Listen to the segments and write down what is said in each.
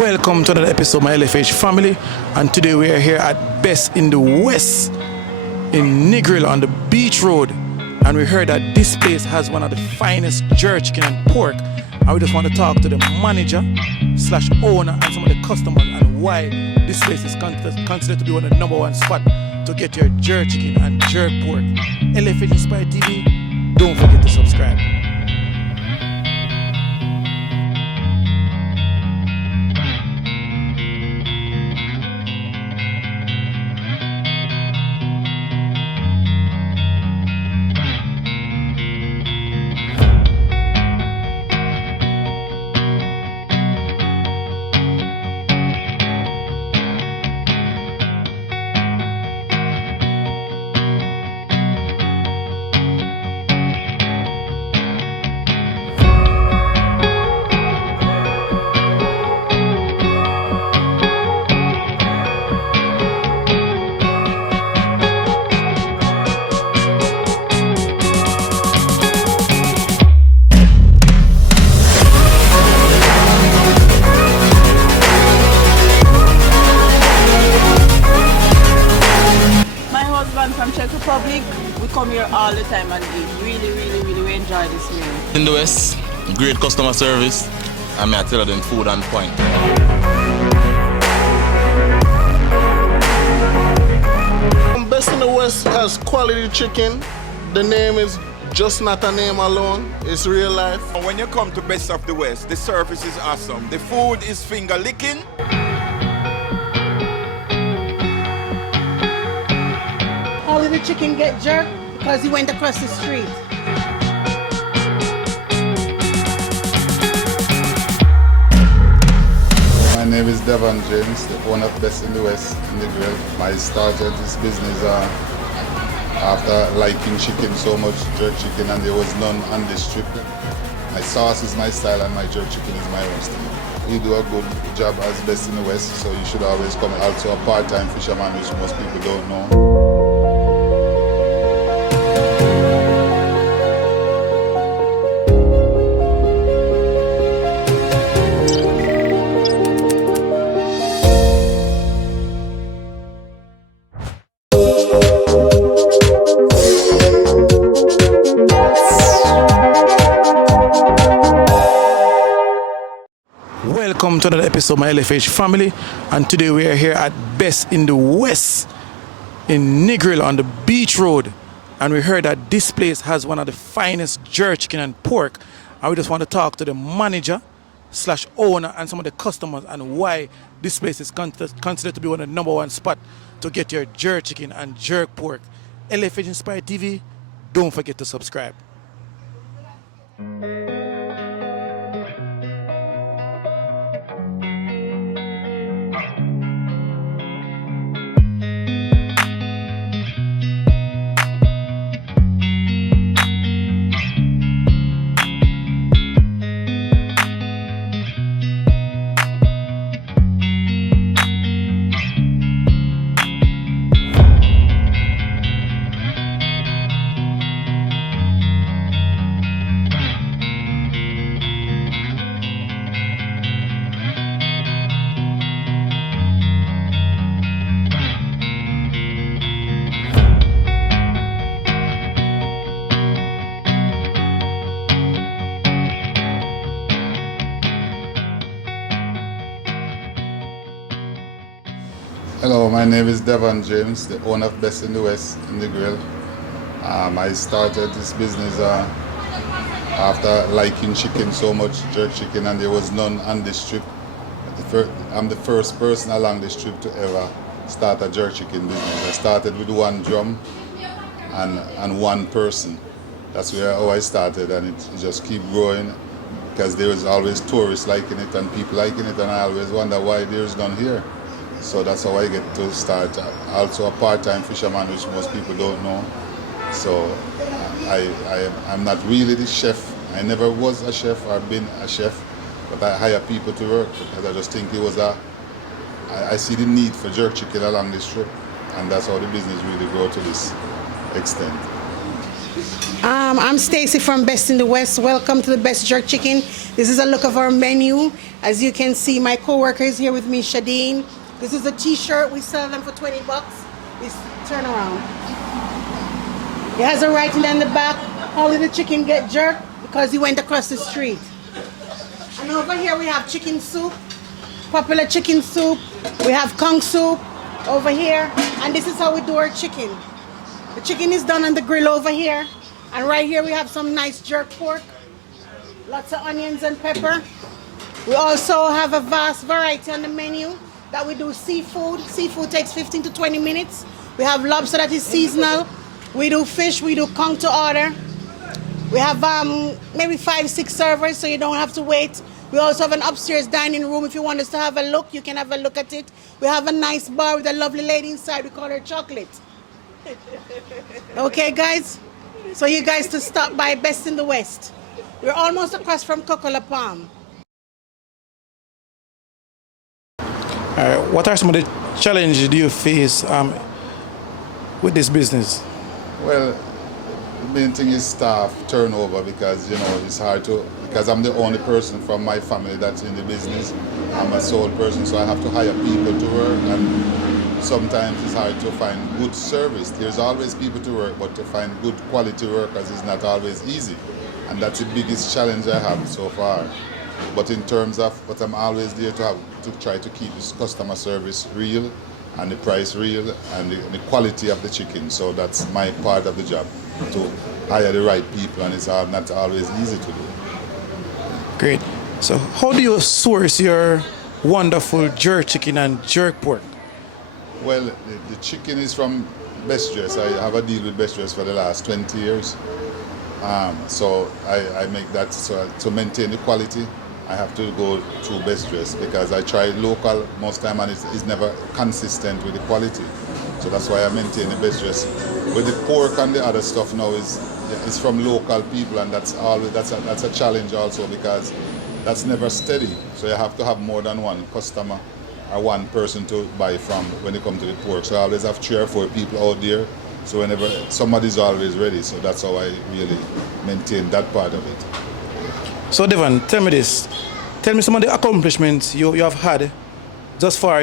Welcome to another episode of my LFH family, and today we are here at Best in the West in Negril on the beach road, and we heard that this place has one of the finest jerk chicken and pork, and we just want to talk to the manager slash owner and some of the customers and why this place is considered to be one of the number one spot to get your jerk chicken and jerk pork. LFH Inspired TV, don't forget to subscribe. From Czech Republic, we come here all the time and we enjoy this meal. In the West, great customer service, and I tell them food on point. Best in the West has quality chicken. The name is just not a name alone, it's real life. When you come to Best of the West, the service is awesome. The food is finger licking. All of the chicken get jerked because he went across the street. My name is Devon James, the owner of Best in the West, Negril. I started this business after liking chicken so much, jerk chicken, and there was none on this strip. My sauce is my style and my jerk chicken is my own style. We do a good job as Best in the West, so you should always come. Also a part-time fisherman, which most people don't know. Welcome to another episode of my LFH family, and today we are here at Best in the West in Negril on the beach road, and we heard that this place has one of the finest jerk chicken and pork, and we just want to talk to the manager slash owner and some of the customers and why this place is considered to be one of the number one spot to get your jerk chicken and jerk pork. LFH Inspired TV, don't forget to subscribe. Hello, my name is Devon James, the owner of Best in the West, Negril. I started this business after liking chicken so much, jerk chicken, and there was none on this strip. I'm the first person along this strip to ever start a jerk chicken business. I started with one drum and one person. That's how I started, and it just keep growing because there was always tourists liking it and people liking it, and I always wonder why there's none here. So that's how I get to start. Also a part-time fisherman, which most people don't know. So I'm not really the chef. I never was a chef or been a chef, but I hire people to work because I just think it was I see the need for jerk chicken along this strip, and that's how the business really grew to this extent. I'm Stacy from Best in the West. Welcome to the Best Jerk Chicken. This is a look of our menu. As you can see, my co-worker is here with me, Shadeen. This is a t-shirt. We sell them for 20 bucks. It's turn around. It has a writing on the back. How did the chicken get jerked? Because he went across the street. And over here we have chicken soup, popular chicken soup. We have kung soup over here. And this is how we do our chicken. The chicken is done on the grill over here. And right here we have some nice jerk pork. Lots of onions and pepper. We also have a vast variety on the menu that we do seafood. Seafood takes 15 to 20 minutes. We have lobster that is seasonal. We do fish, we do kong to order. We have maybe 5-6 servers, so you don't have to wait. We also have an upstairs dining room. If you want us to have a look, you can have a look at it. We have a nice bar with a lovely lady inside. We call her Chocolate. Okay, guys? So you guys to stop by Best in the West. We're almost across from Cocola Palm. What are some of the challenges do you face with this business? Well, the main thing is staff turnover because, it's hard to, because I'm the only person from my family that's in the business. I'm a sole person, so I have to hire people to work, and sometimes it's hard to find good service. There's always people to work, but to find good quality workers is not always easy. And that's the biggest challenge I have so far. But in terms of what I'm always there to try to keep this customer service real and the price real and the quality of the chicken. So that's my part of the job, to hire the right people, and it's not always easy to do. Great. So how do you source your wonderful jerk chicken and jerk pork? Well, the chicken is from Best Dress. I have a deal with Best Dress for the last 20 years. So I make that, so to maintain the quality, I have to go through Best Dress because I try local most time and it's never consistent with the quality. So that's why I maintain the Best Dress. With the pork and the other stuff now it's from local people, and that's a challenge also because that's never steady. So you have to have more than one customer or one person to buy from when it comes to the pork. So I always have 3 or 4 people out there. So whenever somebody's always ready, so that's how I really maintain that part of it. So Devon, tell me this. Tell me some of the accomplishments you have had thus far,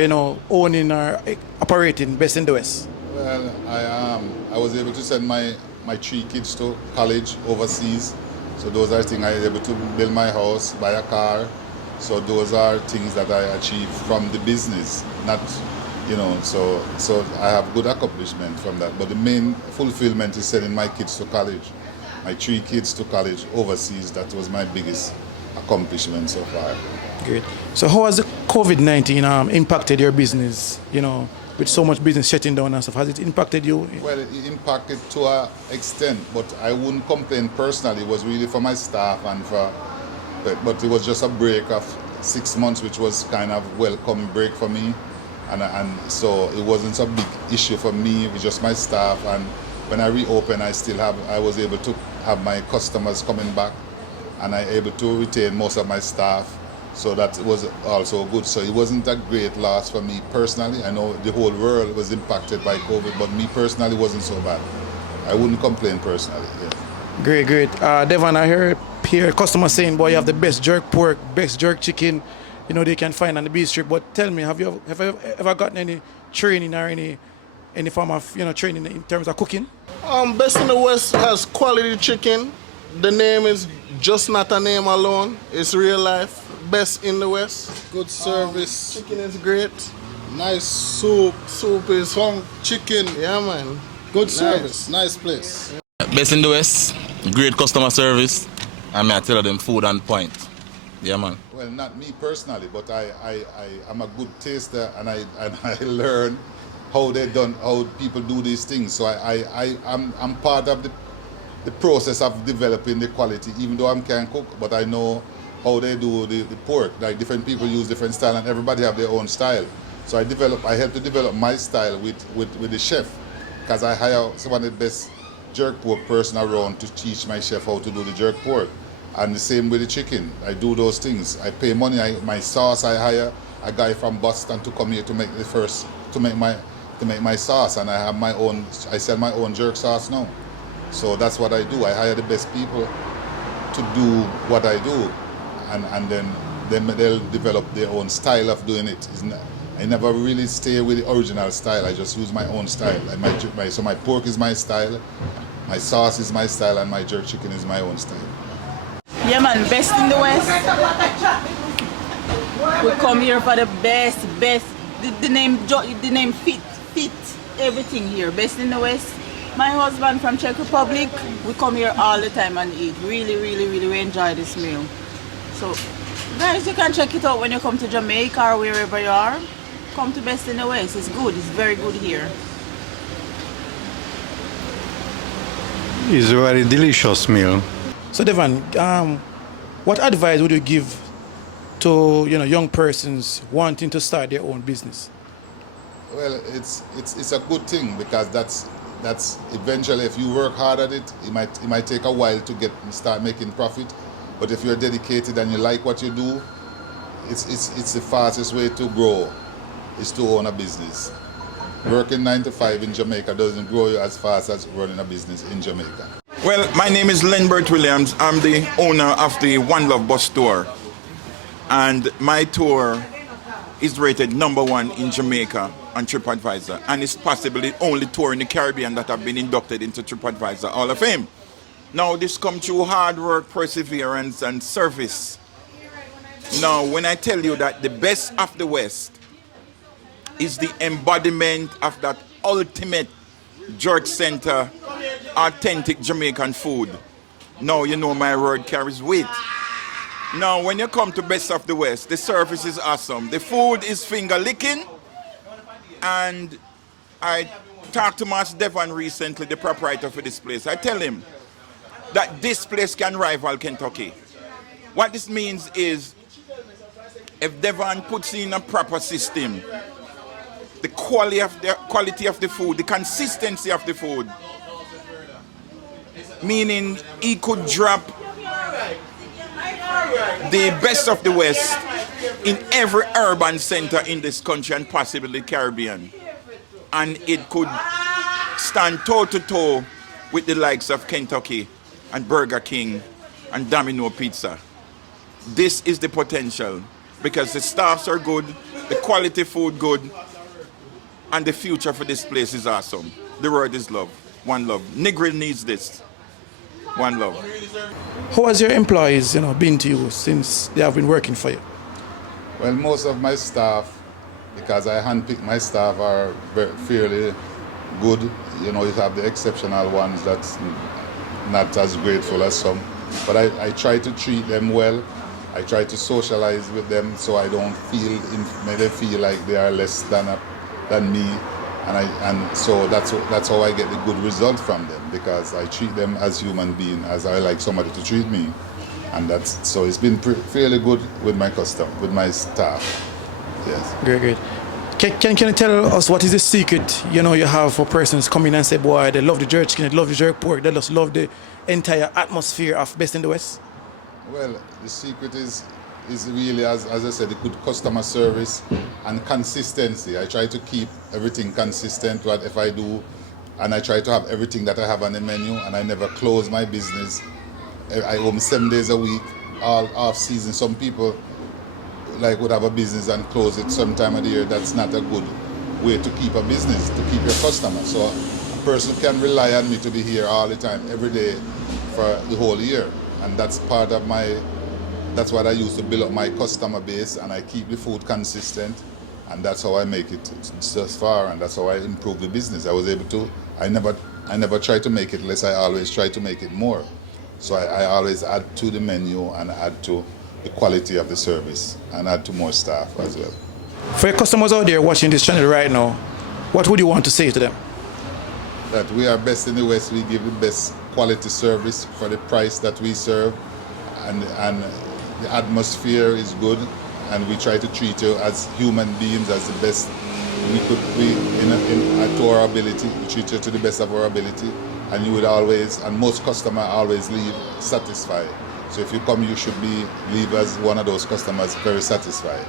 owning or operating Best in the West. Well, I was able to send my 3 kids to college overseas. So those are things I was able to build my house, buy a car. So those are things that I achieved from the business, not, so I have good accomplishment from that. But the main fulfillment is sending my kids to college. My 3 kids to college overseas, that was my biggest accomplishment so far. Great. So how has the COVID-19 impacted your business, with so much business shutting down and stuff? Has it impacted you? Well, it impacted to an extent, but I wouldn't complain personally. It was really for my staff and but it was just a break of 6 months, which was kind of welcome break for me. And so it wasn't a big issue for me, it was just my staff. And when I reopened, I was able to have my customers coming back, and I able to retain most of my staff. So that was also good. So it wasn't a great loss for me personally. I know the whole world was impacted by COVID, but me personally wasn't so bad. I wouldn't complain personally. Yeah. Great. Devon, I hear customers saying, boy, you have the best jerk pork, best jerk chicken, they can find on the beach strip. But tell me, have you ever gotten any training or any form of training in terms of cooking? Best in the West has quality chicken. The name is just not a name alone. It's real life. Best in the West. Good service. Chicken is great. Nice soup. Soup is fun. Chicken. Yeah, man. Good service. Nice place. Best in the West, great customer service, and I tell them food on point. Yeah, man. Well, not me personally, but I'm a good taster, and I learn how people do these things. So I'm part of the process of developing the quality, even though I can't cook, but I know how they do the pork. Like different people use different style, and everybody have their own style. So I help to develop my style with the chef, because I hire one of the best jerk pork person around to teach my chef how to do the jerk pork. And the same with the chicken. I do those things. I pay money. My sauce, I hire a guy from Boston to come here to make my sauce, and I have my own. I sell my own jerk sauce now. So that's what I do. I hire the best people to do what I do, and then they'll develop their own style of doing it. I never really stay with the original style. I just use my own style. So my pork is my style, my sauce is my style, and my jerk chicken is my own style. Yeah man, best in the West. We come here for the best. The name fit everything here. Best in the West. My husband from Czech Republic, we come here all the time and eat. Really, we enjoy this meal. So guys, you can check it out when you come to Jamaica or wherever you are. Come to Best in the West. It's good. It's very good here. It's a very delicious meal. So Devon, what advice would you give to young persons wanting to start their own business? Well, it's a good thing, because that's eventually, if you work hard at it, it might take a while to start making profit. But if you're dedicated and you like what you do, it's the fastest way to grow, is to own a business. Working 9 to 5 in Jamaica doesn't grow you as fast as running a business in Jamaica. Well, my name is Lenbert Williams. I'm the owner of the One Love Bus Tour. And my tour is rated #1 in Jamaica on TripAdvisor. And it's possibly the only tour in the Caribbean that have been inducted into TripAdvisor Hall of Fame. Now, this comes through hard work, perseverance, and service. Now, when I tell you that the best of the West is the embodiment of that ultimate jerk center, authentic Jamaican food, now you know my word carries weight. Now, when you come to Best of the West, the service is awesome. The food is finger licking. And I talked to Master Devon recently, the proprietor for this place. I tell him that this place can rival Kentucky. What this means is, if Devon puts in a proper system, the quality of the food, the consistency of the food, meaning he could drop the Best of the West in every urban center in this country and possibly the Caribbean. And it could stand toe-to-toe with the likes of Kentucky and Burger King and Domino Pizza. This is the potential, because the staffs are good, the quality food good, and the future for this place is awesome. The word is love. One love. Negril needs this. One love. How has your employees, been to you since they have been working for you? Well, most of my staff, because I handpick my staff, are fairly good. You have the exceptional ones that's not as grateful as some. But I try to treat them well. I try to socialize with them so I don't make them feel like they are less than me. And so that's how I get the good result from them, because I treat them as human beings, as I like somebody to treat me. And so it's been fairly good with my staff. Yes. Great. Can you tell us what is the secret you have for persons coming and say, boy, they love the jerk chicken, they love the jerk pork, they just love the entire atmosphere of Best in the West? Well, the secret is really, as I said, the good customer service and consistency. I try to keep everything consistent, what if I do, and I try to have everything that I have on the menu, and I never close my business. I open 7 days a week, all off season. Some people would have a business and close it some time of the year. That's not a good way to keep a business, to keep your customer. So a person can rely on me to be here all the time, every day, for the whole year. And that's part of that's what I use to build up my customer base, and I keep the food consistent, and that's how I make it thus far, and that's how I improve the business. I never try to make it less, I always try to make it more. So I always add to the menu and add to the quality of the service and add to more staff as well. For your customers out there watching this channel right now, what would you want to say to them? That we are best in the West. We give the best quality service for the price that we serve, and the atmosphere is good, and we try to treat you as human beings, as the best we could be to our ability. We treat you to the best of our ability, and you would always, and most customers always leave satisfied. So if you come, you should leave as one of those customers very satisfied.